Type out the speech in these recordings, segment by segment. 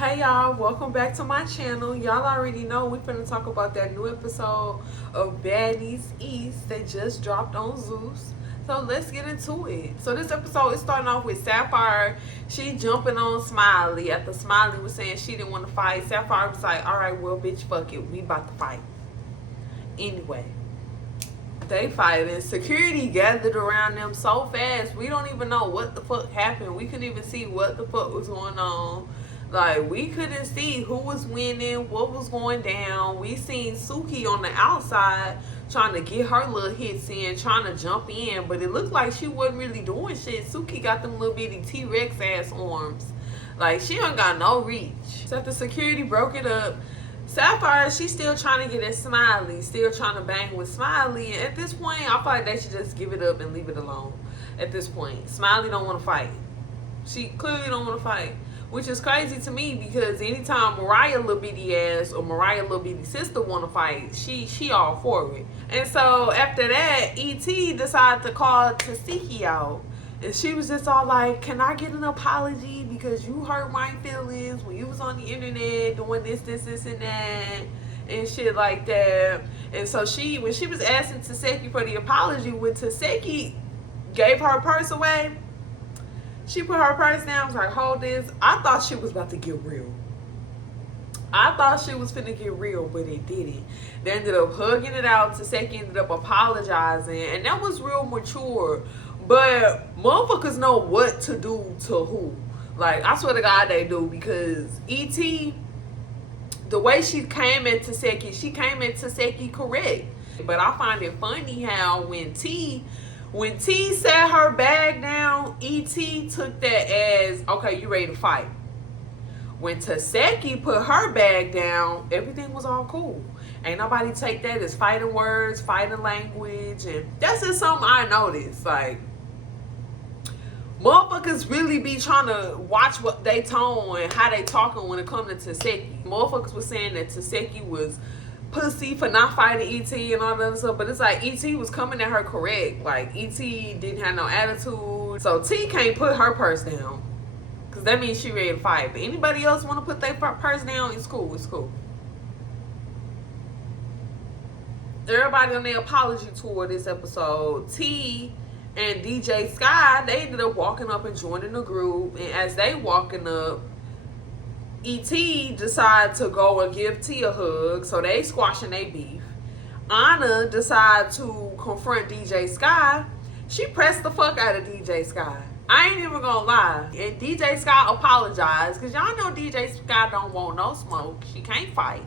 Hey y'all, welcome back to my channel. Y'all already know we're gonna talk about that new episode of Baddies East that just dropped on Zeus. So let's get into it. So this episode is starting off with Sapphire. She jumping on Smiley after Smiley was saying she didn't want to fight. Sapphire was like, alright, well bitch, fuck it. We about to fight. Anyway. They fighting. Security gathered around them so fast. We don't even know what the fuck happened. We couldn't even see what the fuck was going on. Like, we couldn't see who was winning, what was going down. We seen Suki on the outside trying to get her little hits in, trying to jump in, but it looked like she wasn't really doing shit. Suki got them little bitty T-Rex ass arms. Like, she don't got no reach. So after security broke it up, Sapphire, she's still trying to get at Smiley, still trying to bang with Smiley. And at this point, I feel like they should just give it up and leave it alone. At this point, Smiley don't want to fight. She clearly don't want to fight. Which is crazy to me because anytime Mariah little bitty ass or Mariah little bitty sister want to fight, she all for it. And so after that, E.T. decided to call Tasiki out. And she was just all like, can I get an apology because you hurt my feelings when you was on the internet doing this, and that and shit like that. And so when she was asking Taseki for the apology, when Taseki gave her purse away, she put her purse down, was like, hold this. I thought she was about to get real. I thought she was finna get real, but it didn't. They ended up hugging it out. Taseki ended up apologizing. And that was real mature. But motherfuckers know what to do to who. Like, I swear to God they do. Because E.T., the way she came at Taseki correct. But I find it funny how when T set her bag down, E.T. took that as, okay, you ready to fight. When Taseki put her bag down, everything was all cool. Ain't nobody take that as fighting words, fighting language. And that's just something I noticed. Like, motherfuckers really be trying to watch what they tone and how they talking when it comes to Taseki. Motherfuckers was saying that Taseki was pussy for not fighting E.T. and all that stuff, but it's like E.T. was coming at her correct. Like, E.T. didn't have no attitude, so T can't put her purse down because that means she ready to fight. But anybody else want to put their purse down, it's cool. Everybody on their apology tour this episode, T and DJ Sky, they ended up walking up and joining the group. And as they walking up, E.T. decided to go and give T a hug, so they squashing their beef. Anna decided to confront DJ Sky. She pressed the fuck out of DJ Sky. I ain't even gonna lie. And DJ Sky apologized, because y'all know DJ Sky don't want no smoke. She can't fight.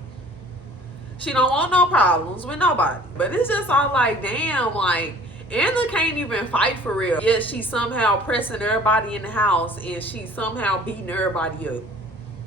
She don't want no problems with nobody. But it's just all like, damn, like, Anna can't even fight for real. Yet she's somehow pressing everybody in the house and she's somehow beating everybody up.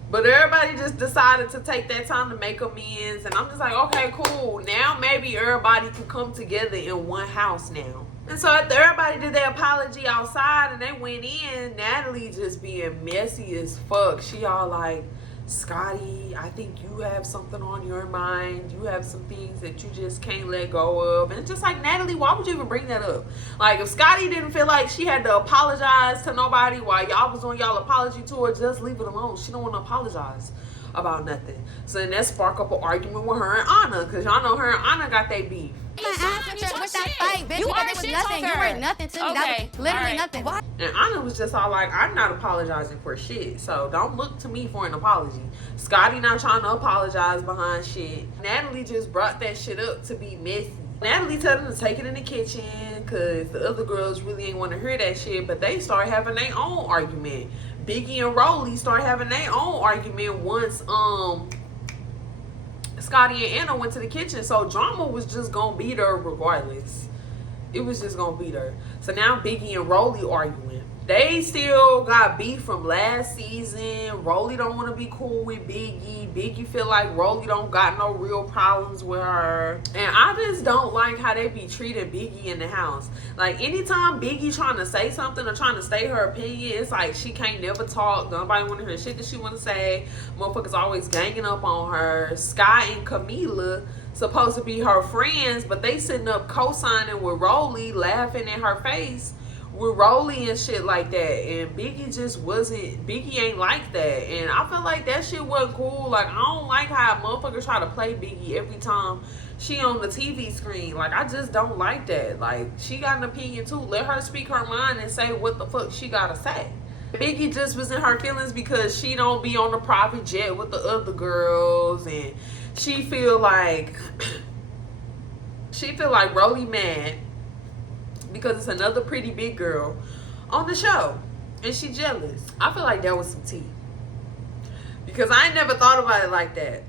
But everybody just decided to take that time to make amends. And I'm just like, okay, cool. Now maybe everybody can come together in one house now. And so after everybody did their apology outside and they went in, Natalie just being messy as fuck. She all like, Scotty, I think you have something on your mind. You have some things that you just can't let go of. And it's just like, Natalie, why would you even bring that up? Like, if Scotty didn't feel like she had to apologize to nobody while y'all was on y'all apology tour, just leave it alone. She don't want to apologize about nothing. So then that spark up an argument with her and Anna, because y'all know her and Anna got their beef. With that fight, bitch, because it was nothing. You were nothing to me. That was literally nothing. What? And Anna was just all like, I'm not apologizing for shit, so don't look to me for an apology. Scotty not trying to apologize behind shit. Natalie just brought that shit up to be messy. Natalie told them to take it in the kitchen because the other girls really ain't want to hear that shit, but they started having their own argument. Biggie and Rolly started having their own argument once Scotty and Anna went to the kitchen. So drama was just gonna be there regardless. It was just gonna be there. So now Biggie and Rolly arguing. They still got beef from last season. Rolly don't want to be cool with Biggie. Biggie feel like Rolly don't got no real problems with her. And I just don't like how they be treating Biggie in the house. Like, anytime Biggie trying to say something or trying to state her opinion, it's like she can't never talk. Nobody want to hear shit that she want to say. Motherfuckers always ganging up on her. Sky and Camila supposed to be her friends, but they sitting up co-signing with Rolly, laughing in her face with Rolly and shit like that, and Biggie ain't like that, and I feel like that shit wasn't cool. Like, I don't like how motherfuckers try to play Biggie every time she on the TV screen. Like, I just don't like that. Like, she got an opinion too. Let her speak her mind and say what the fuck she gotta say. Biggie just was in her feelings because she don't be on the private jet with the other girls, and she feel like Rolly mad because it's another pretty big girl on the show, and she jealous. I feel like that was some tea, because I ain't never thought about it like that.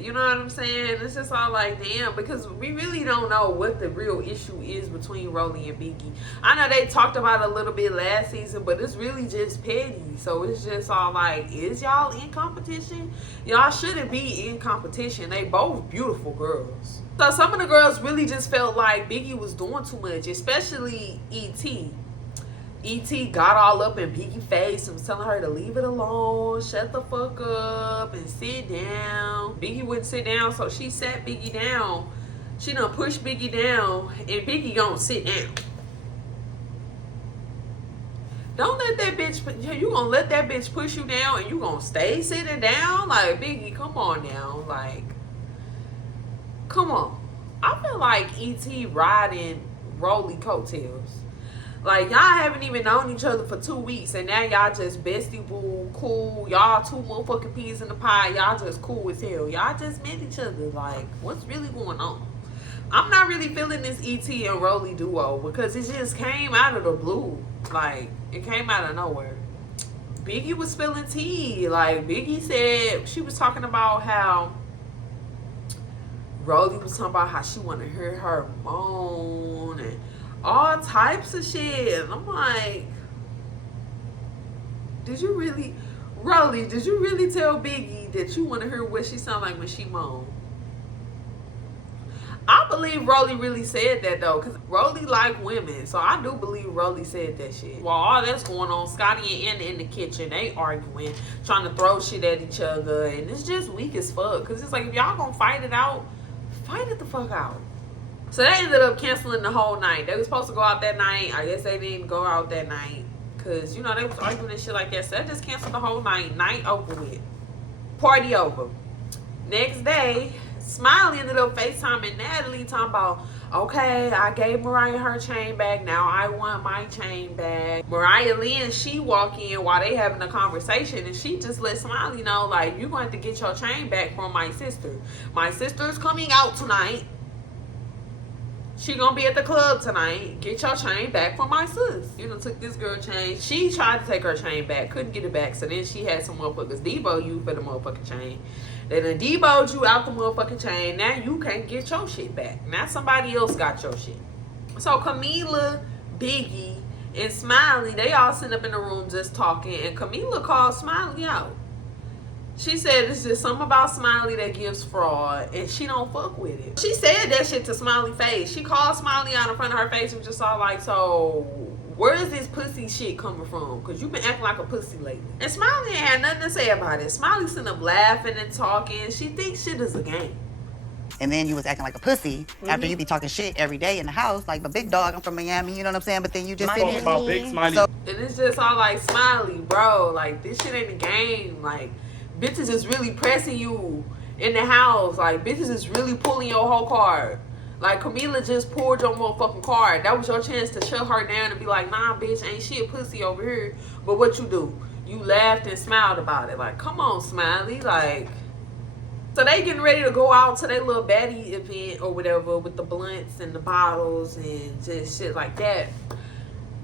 You know what I'm saying? It's just all like, damn, because we really don't know what the real issue is between Rolly and Biggie. I know they talked about it a little bit last season, but it's really just petty. So it's just all like, is y'all in competition? Y'all shouldn't be in competition. They both beautiful girls. So some of the girls really just felt like Biggie was doing too much, especially E.T. E.T. got all up in Biggie's face and was telling her to leave it alone, shut the fuck up, and sit down. Biggie wouldn't sit down, so she sat Biggie down. She done pushed Biggie down, and Biggie gonna sit down. Don't let that bitch, you gonna let that bitch push you down and you gonna stay sitting down? Like, Biggie, come on now. Like, come on. I feel like E.T. riding Rolly coattails. Like, y'all haven't even known each other for 2 weeks, and now y'all just bestie boo, cool. Y'all two motherfucking peas in the pie. Y'all just cool as hell. Y'all just met each other. Like, what's really going on? I'm not really feeling this E.T. and Rolly duo, because it just came out of the blue. Like, it came out of nowhere. Biggie was spilling tea. Like, Biggie said, she was talking about how Rolly was talking about how she wanted to hear her moan and all types of shit. And I'm like, Rolly, did you really tell Biggie that you want to hear what she sound like when she moan? I believe Rolly really said that though, because Rolly like women. So I do believe Rolly said that shit. While all that's going on, Scotty and Anna in the kitchen, they arguing, trying to throw shit at each other. And it's just weak as fuck. Because it's like, if y'all gonna fight it out, fight it the fuck out. So they ended up canceling the whole night. They were supposed to go out that night. I guess they didn't go out that night, because, you know, they was arguing and shit like that. So they just canceled the whole night. Night over with. Party over. Next day, Smiley ended up FaceTiming Natalie, talking about, okay, I gave Mariah her chain back. Now I want my chain back. Mariah Lynn, she walk in while they having a conversation, and she just let Smiley know, like, you're going to get your chain back from my sister. My sister's coming out tonight. She gonna be at the club tonight. Get your chain back from my sis. You done took this girl chain. She tried to take her chain back. Couldn't get it back. So then she had some motherfuckers Debo you for the motherfucking chain. They done Debo'd you out the motherfucking chain. Now you can't get your shit back. Now somebody else got your shit. So Camila, Biggie, and Smiley, they all sitting up in the room just talking. And Camila called Smiley out. She said it's just something about Smiley that gives fraud, and she don't fuck with it. She said that shit to Smiley face. She called Smiley out in front of her face and just all like, so where is this pussy shit coming from? Because you've been acting like a pussy lately. And Smiley ain't had nothing to say about it. Smiley sitting up laughing and talking. She thinks shit is a game. And then you was acting like a pussy after you be talking shit every day in the house, like, but big dog, I'm from Miami, you know what I'm saying? But then you just sit here. About big Smiley. So, and it's just all like, Smiley, bro, like, this shit ain't a game. Like, bitches is really pressing you in the house. Like, bitches is really pulling your whole card. Like, Camila just pulled your motherfucking card. That was your chance to shut her down and be like, nah, bitch, ain't shit pussy over here. But what you do? You laughed and smiled about it. Like, come on, Smiley. Like, so they getting ready to go out to their little baddie event or whatever with the blunts and the bottles and just shit like that.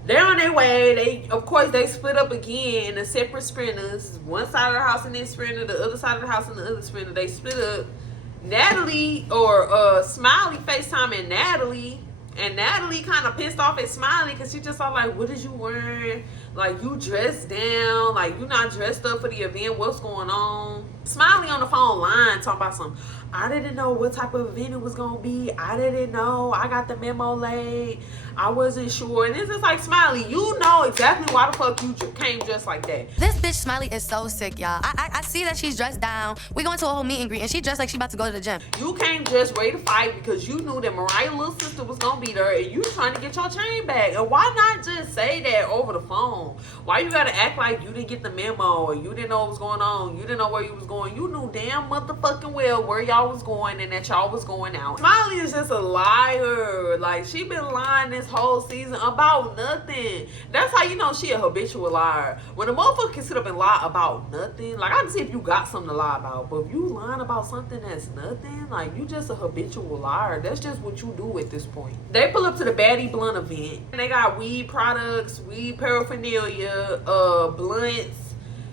They're on their way. Of course, they split up again in the separate sprinters. One side of the house in this sprinter, the other side of the house in the other sprinter. They split up. Natalie or Smiley FaceTiming Natalie, and Natalie kind of pissed off at Smiley because she just all like, what is you wearing? Like, you dressed down, like, you not dressed up for the event. What's going on? Smiley on the phone lying, talking about some, I didn't know what type of event it was gonna be. I didn't know. I got the memo late. I wasn't sure. And it's just like, Smiley, you know exactly why the fuck you came dressed like that. This bitch Smiley is so sick, y'all. I see that she's dressed down. We going to a whole meet and greet, and she dressed like she about to go to the gym. You came just ready to fight because you knew that Mariah's little sister was gonna be there, and you trying to get your chain back. And why not just say that over the phone? Why you gotta act like you didn't get the memo, or you didn't know what was going on? You didn't know where you was going. You knew damn motherfucking well where y'all was going and that y'all was going out. Smiley is just a liar. Like, she been lying this whole season about nothing. That's how you know she a habitual liar. When a motherfucker can sit up and lie about nothing, like, I can see if you got something to lie about, but if you lying about something that's nothing, like, you just a habitual liar. That's just what you do at this point. They pull up to the Baddie Blunt event, and they got weed products, weed paraphernalia, blunts,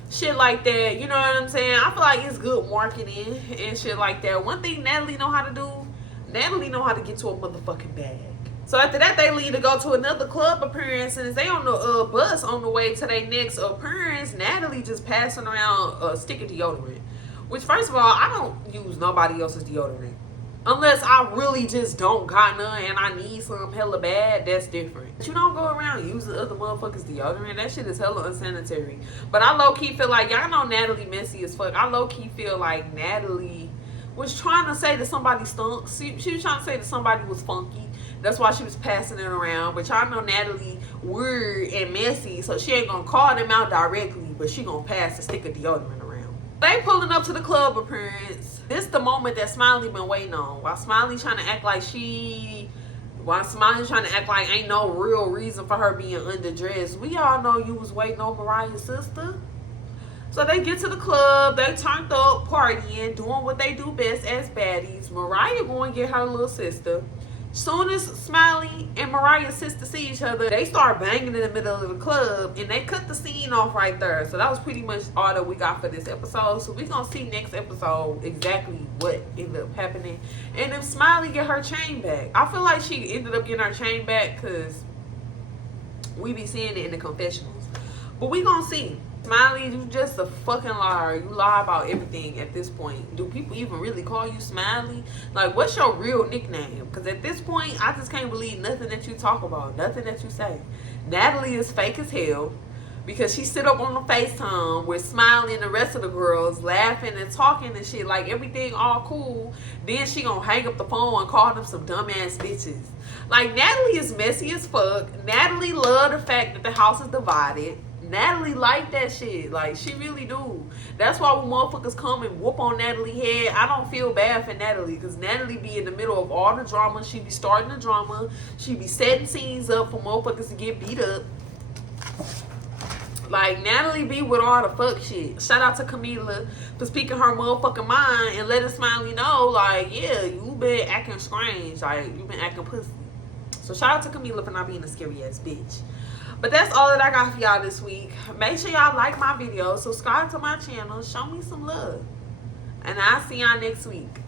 shit like that. You know what I'm saying? I feel like it's good marketing and shit like that. One thing Natalie know how to do, Natalie know how to get to a motherfucking bag. So after that, they leave to go to another club appearance, and as they on the bus on the way to their next appearance, Natalie just passing around a stick of deodorant. Which, first of all, I don't use nobody else's deodorant. Unless I really just don't got none and I need some hella bad, that's different. But you don't go around using other motherfuckers' deodorant. That shit is hella unsanitary. But I low-key feel like, y'all know Natalie messy as fuck. I low-key feel like Natalie was trying to say that somebody stunk. She was trying to say that somebody was funky. That's why she was passing it around. But y'all know Natalie weird and messy, so she ain't gonna call them out directly, but she gonna pass a stick of deodorant around. They pulling up to the club appearance. This the moment that Smiley been waiting on. While Smiley trying to act like ain't no real reason for her being underdressed. We all know you was waiting on Mariah's sister. So they get to the club, they turned up, partying, doing what they do best as baddies. Mariah going to get her little sister. Soon as Smiley and Mariah's sister see each other, they start banging in the middle of the club, and they cut the scene off right there. So that was pretty much all that we got for this episode. So we're gonna see next episode exactly what ended up happening, and if Smiley get her chain back. I feel like she ended up getting her chain back because we be seeing it in the confessionals, but we gonna see. Smiley, you just a fucking liar. You lie about everything at this point. Do people even really call you Smiley? Like, what's your real nickname? Because at this point, I just can't believe nothing that you talk about, nothing that you say. Natalie is fake as hell because she sit up on the FaceTime with Smiley and the rest of the girls laughing and talking and shit like everything all cool. Then she gonna hang up the phone and call them some dumbass bitches. Like, Natalie is messy as fuck. Natalie love the fact that the house is divided. Natalie like that shit. Like, she really do. That's why when motherfuckers come and whoop on Natalie head, I don't feel bad for Natalie, because Natalie be in the middle of all the drama. She be starting the drama. She be setting scenes up for motherfuckers to get beat up. Like, Natalie be with all the fuck shit. Shout out to Camila for speaking her motherfucking mind and letting Smiley know, like, yeah, you been acting strange. Like, you been acting pussy. So shout out to Camila for not being a scary ass bitch. But that's all that I got for y'all this week. Make sure y'all like my video, subscribe to my channel, show me some love. And I'll see y'all next week.